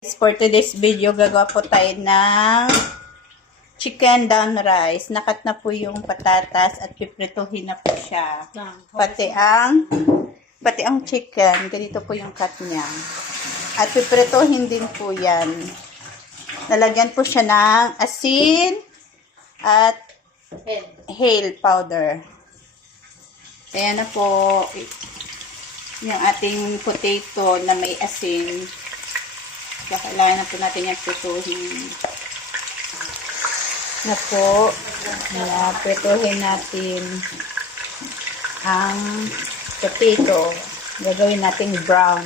For today's video, gagawa po tayo ng chicken down rice. Nakat na po yung patatas at piprituhin na po siya. Pati ang chicken, ganito po yung cut niya. At piprituhin din po yan. Nalagyan po siya ng asin at hale powder. Ayan na po yung ating potato na may asin. Kailangan na po natin yung prituhin. Na po, prituhin natin ang potato. Gagawin natin brown.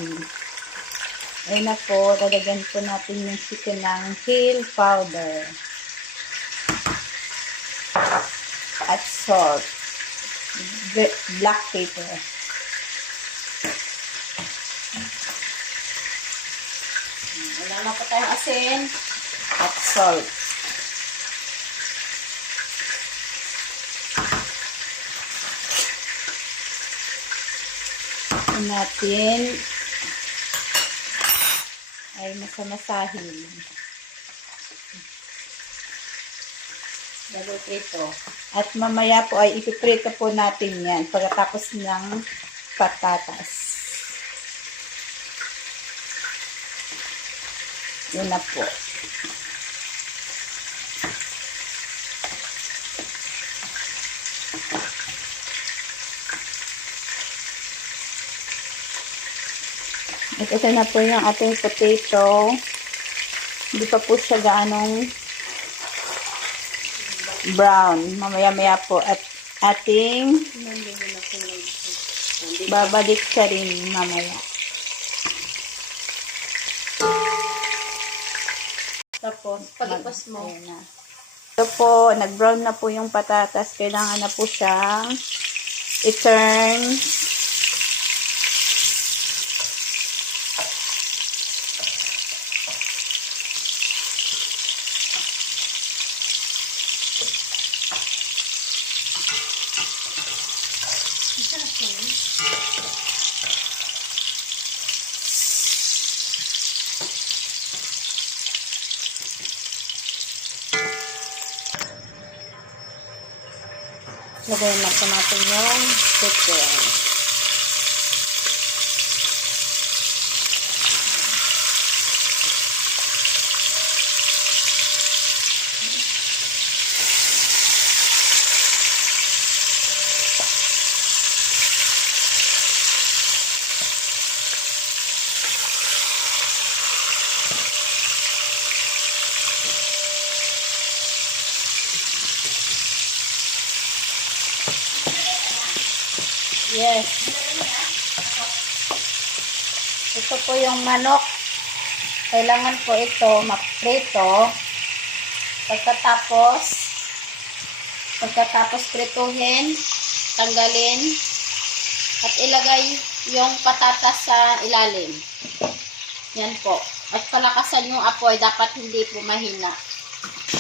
Ayun na po, lalagyan po natin yung chicken ng hale powder. At salt. Black pepper. Wala na po tayong asin at salt. Natin ay masamasahin. Lalo ito. At mamaya po ay ipiprito po natin yan pagkatapos ng patatas. Yun na po. At ito na po yung ating potato. Hindi pa po siya gaanong brown. Mamaya-maya po at ating babalik siya rin mamaya. Tapos, palipas mo. Ito po, nag-brown na po yung patatas. Kailangan na po siyang i-turn. Lagayin na po natin yung chicken. Yes. Ito po yung manok. Kailangan po ito maprito. Pagkatapos prituhin, tanggalin, at ilagay yung patatas sa ilalim. Yan po. At palakasan yung apoy, dapat hindi po mahina.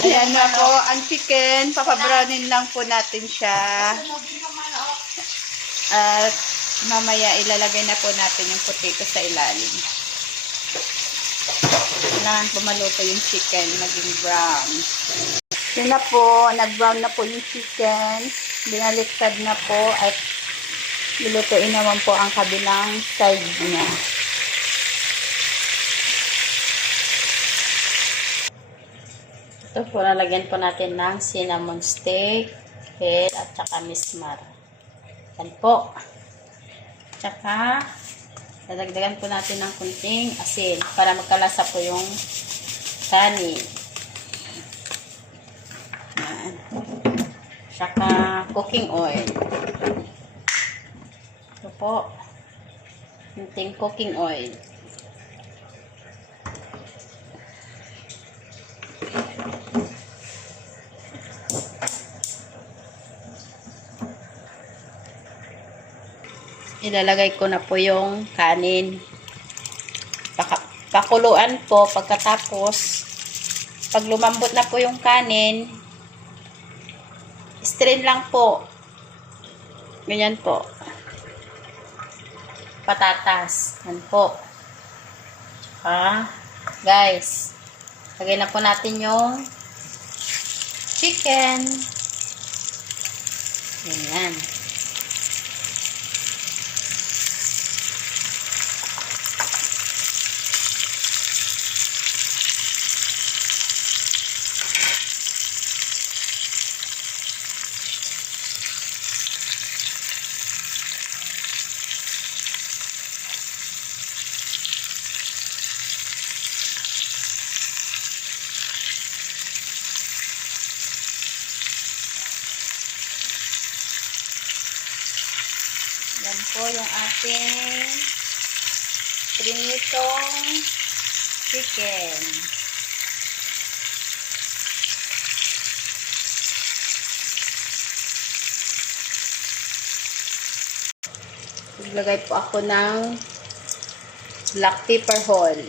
Ayan na po, ang chicken, papabrownin lang po natin siya. At mamaya ilalagay na po natin yung potato sa ilalim. Kailangan po maluto yung chicken, maging brown. Yun na po, nag-brown na po yung chicken. Binaliktad na po at lulutuin naman po ang kabilang side niya. Ito po, nalagyan po natin ng cinnamon stick, head, at saka mismar. Yan po. Tsaka, dadagdagan po natin ng kunting asin para magkalasa po yung kanin. Yan. Tsaka, cooking oil. Ito po. Kunting cooking oil. Ilalagay ko na po yung kanin. Pakuluan po pagkatapos. Pag lumambot na po yung kanin, strain lang po. Ganyan po. Patatas. Yan po. Tsaka Guys, lagay na po natin yung chicken. Ganyan. Yan po yung ating prinitong chicken. Maglagay po ako ng black pepper whole.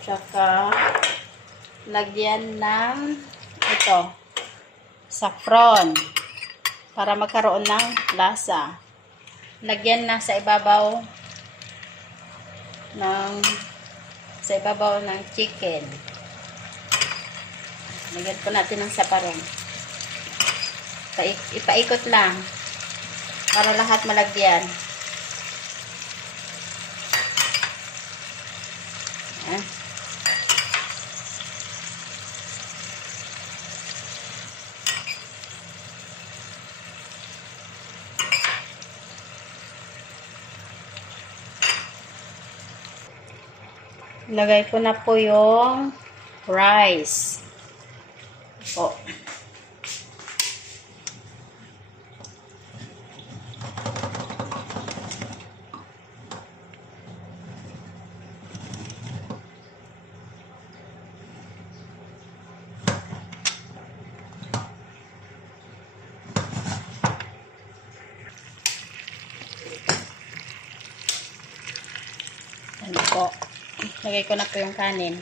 Tsaka lagyan ng ito, saffron para magkaroon ng lasa. Lagyan na sa ibabaw ng chicken. Lagyan po natin ng saffron. Ipaikot lang para lahat malagyan. Lagay ko na po yung rice. Po. Ano po. Lagay ko na po yung kanin.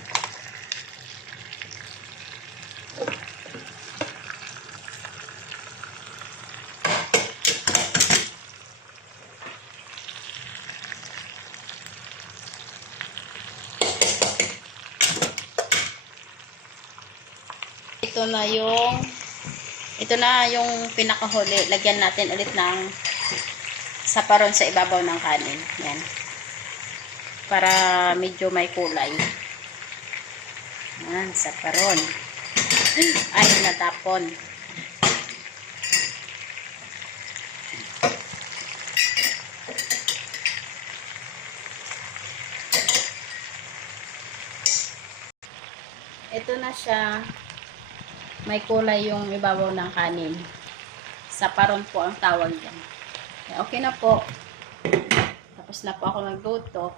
Ito na yung pinakahuli. Lagyan natin ulit ng saparon sa ibabaw ng kanin. Yan. Para medyo may kulay. Yan, saparon. Ay, natapon. Ito na siya. May kulay yung ibabaw ng kanin. Saparon po ang tawag yan. Okay na po. Tapos na po ako nagluto.